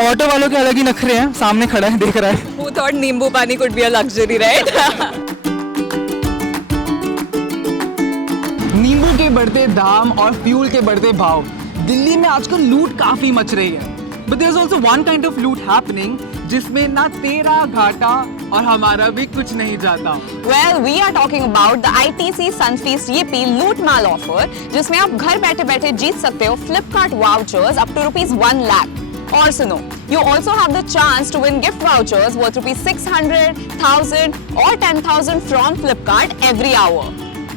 Auto वालों के अलग ही नखरे हैं, सामने खड़ा है देख रहा है। Who thought नींबू पानी could be a luxury, right? नींबू के बढ़ते दाम और फ्यूल के बढ़ते भाव, दिल्ली में आजकल लूट काफी मच रही है। But there is also one kind of loot happening जिसमें ना तेरा घाटा और हमारा भी कुछ नहीं जाता। Well, we are talking about the ITC Sunfeast Yippee Loot Mal offer, जिसमें आप घर बैठे बैठे जीत सकते हो Flipkart vouchers up to ₹1 lakh. और सुनो, you also have the chance to win gift vouchers worth ₹600, 1000 और 10,000 from Flipkart every hour.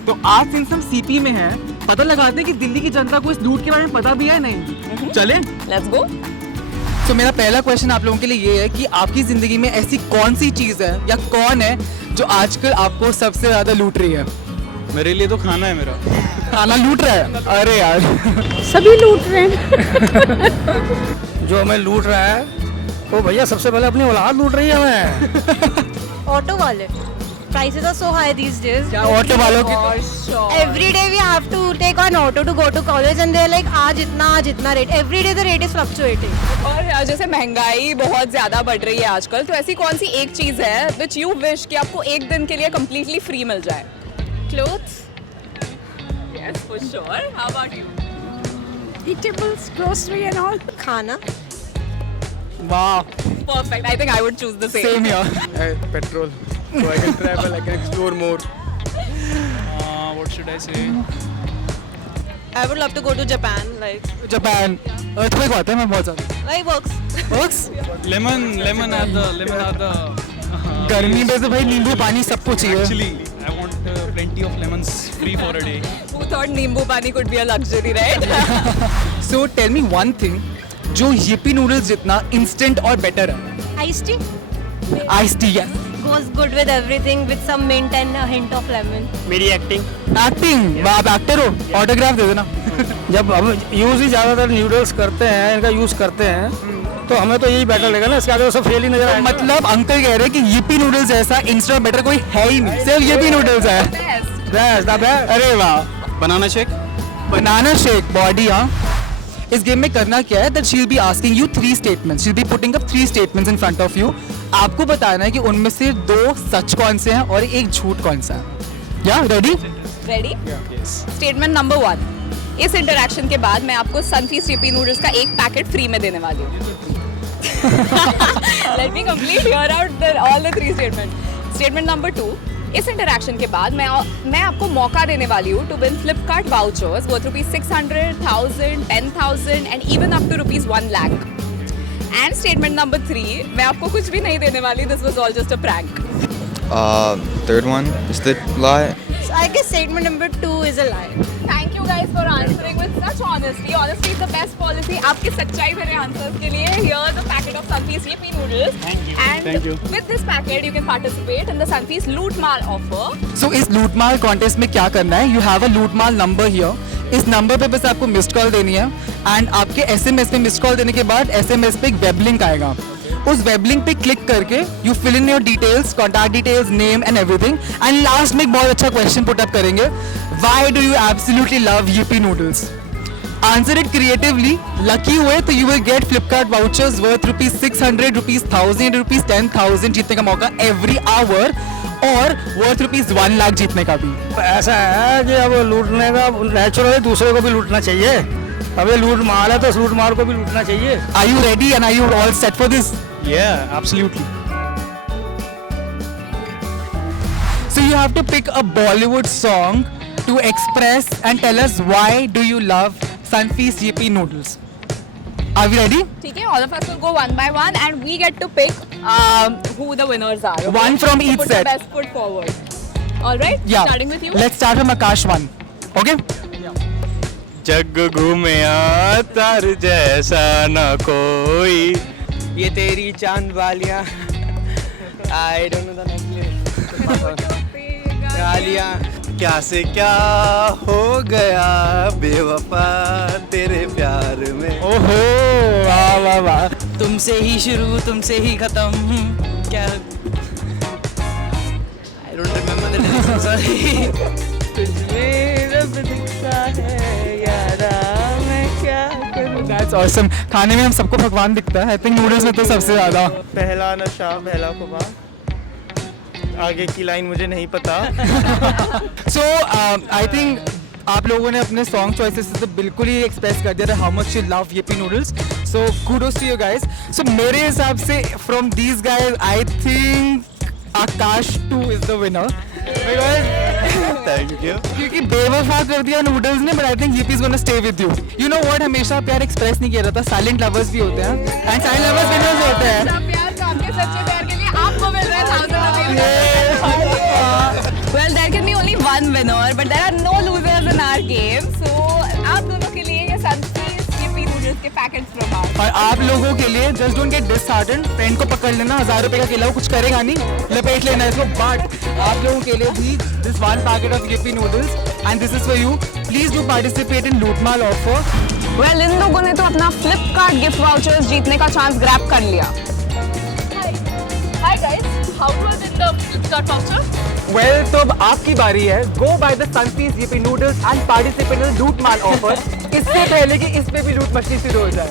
तो आज सिंस हम सीपी में हैं, पता लगाते हैं कि दिल्ली की जनता को इस लूट के बारे में पता भी है नहीं। चले? Let's go. तो मेरा पहला क्वेश्चन आप लोगों के लिए ये है कि आपकी जिंदगी में ऐसी कौन सी चीज है या कौन है जो आजकल आपको सबसे ज्यादा लूट रही है? मेरे लिए तो खाना है मेरा। खाना लूट रहा है? अरे यार सभी लूट रहे हैं। जो हमें लूट रहा है वो भैया सबसे पहले अपनी औलाद लूट रही है हमें। ऑटो वाले prices are so high these days. क्या ऑटो वालों की Every day we have to take an auto to go to college and they're like आज इतना rate. Every day the rate is fluctuating. और जैसे महंगाई बहुत ज्यादा बढ़ रही है आजकल, तो ऐसी कौन सी एक चीज है which you wish कि आपको एक दिन के लिए completely free मिल जाए? Clothes, Yes, for sure. How about you? eatables, grocery and all. खाना. वाह Perfect. I think I would choose the same. Same यार। Petrol so I can travel, I can explore more. What should I say? I would love to go to Japan, like Japan earthquake होते हैं मैं बहुत ज्यादा works. Lemon are the. गर्मी में तो भाई नींबू पानी सबको चाहिए। Actually, I want plenty of lemons free for a day. Who thought नींबू पानी could be a luxury, right? So tell me one thing, जो yippee नूडल्स जितना इंस्टेंट और बेटर है। Iced tea आइस टी है। goes good with everything with some mint and a hint of lemon. मेरी acting acting, आप actor हो, autograph दे देना। जब हम यूज ही ज्यादातर नूडल्स करते हैं, इनका यूज करते हैं, तो हमें तो यही बेटर लगेगा ना, इसके आगे तो सब फेल ही नजर आएगा। मतलब अंकल कह रहे हैं कि yippee नूडल्स ऐसा इंस्टेंट बेटर कोई है ही नहीं, सिर्फ yippee नूडल्स है। That's the best. अरे वाह। Banana shake? Banana shake body. हाँ, इस गेम में करना क्या है, that she will be asking you 3 statements, she will be putting up 3 statements in front of you. आपको बताना है कि उनमें से 2 सच कौन से हैं और एक झूठ कौन सा है। या रेडी? Ready? Statement number 1. इस इंटरैक्शन के बाद मैं आपको Sunfeast Yippee नूडल्स का एक पैकेट फ्री में देने वाली हूँ। Let me complete hear out all the 3 statements. Statement number 2. इस इंटरैक्शन के बाद मैं आपको मौका देने वाली हूँ to win Flipkart vouchers worth ₹600, 1000, 10,000 and even up to ₹1 lakh. And statement number 3, मैं आपको कुछ भी नहीं देने वाली. This was all just a prank. Third one is the lie. So I guess statement number 2 is a lie. Thank you guys for answering with such honesty. Honesty is the best policy. आपकी सच्चाई भरे answers के लिए here the packet of Sunfeast Yippee noodles. And Thank you. with this packet you can participate in the Sunfeast Loot Mal offer. सो इस लूट माल contest में क्या करना है, यू हैव अ लूट माल नंबर हियर। इस नंबर पे बस आपको मिस्ड कॉल देनी है एंड आपके एसएमएस में मिस्ड कॉल देने के बाद एसएमएस पे एक वेब लिंक आएगा। उस वेब लिंक पे क्लिक करके you fill in your details, contact details, name and everything and last में एक बहुत अच्छा क्वेश्चन पुट अप करेंगे, why do you absolutely love yippee noodles? Answer it creatively, lucky हुए तो you will get Flipkart vouchers worth ₹600, ₹1000, ₹10,000 जीतने का मौका एवरी आवर और वर्थ ₹1 लाख जीतने का भी। ऐसा है कि अब लूटने का नेचुरल है, दूसरे को भी लूटना चाहिए। अब ये लूट मार है तो लूट मार को भी लूटना चाहिए। Are you ready and are you all set for this? Yeah, absolutely. So you have to pick a Bollywood song to express and tell us why do you love Sunfeast Yippee noodles. Are we ready? ठीक है, all of us will go one by one and we get to pick who the winners are. Okay? One from So each put set. the best foot forward. All right? Yeah. Starting with you. Let's start from Akash one. Okay? जग घूमया तार जैसा न कोई, ये तेरी चांद वालियाँ I don't know the next गालियाँ क्या से क्या हो गया बेवफा तेरे प्यार में। ओहो, वाह वाह वाह। तुमसे ही शुरू तुमसे ही खत्म क्या I don't remember the lyrics, I'm sorry. तुझमें रब दिखता है यारा मैं क्या करूँ। That's awesome. खाने में हम सबको भगवान दिखता है. आई थिंक नूडल्स में तो सबसे ज़्यादा. पहला नशा पहला खुमार. आगे की लाइन मुझे नहीं पता. सो आई थिंक आप लोगों ने अपने सॉन्ग चॉइसेस से तो बिल्कुल ही एक्सप्रेस कर दिया how much you love Yippee noodles. So kudos to you guys. So मेरे हिसाब से from these guys I think Akash 2 is the winner. Thank you. क्योंकि बेवफा कर दिया नूडल्स ने, but I think Yippee is gonna stay with you. You know what, हमेशा प्यार एक्सप्रेस नहीं किया जाता. साइलेंट लवर्स भी होते हैं एंड साइलेंट लवर्स विनर्स होते हैं. सब प्यार तो आपके सच्चे प्यार के लिए आपको मिल रहा है 1000 rupees. Well, there can be only one winner, but there are no losers in our game. So आप दोनों के लिए ये Sunfeast येपी नूडल्स के पैकेट्स फ्रॉम us. और आप लोगों के लिए just don't get disheartened. Friend को पकड़ लेना, 1000 रुपए का केला वो कुछ करेगा नहीं, लपेट लेना इसको. बट आप लोगों के लिए भी this one packet of Yippee noodles and this is for you. Please do participate in लूटमाल ऑफर. Well, इन लोगों ने तो अपना फ्लिपकार्ट गिफ्ट वाउचर्स जीतने का चांस ग्रैब कर लिया. Hi guys, how to win the Flipkart voucher? Well तो अब आपकी बारी है. Go buy the Sunfeast Yippee noodles and participate in लूटमाल ऑफर. इससे पहले कि इस पे भी लूट मछली शुरू हो जाए.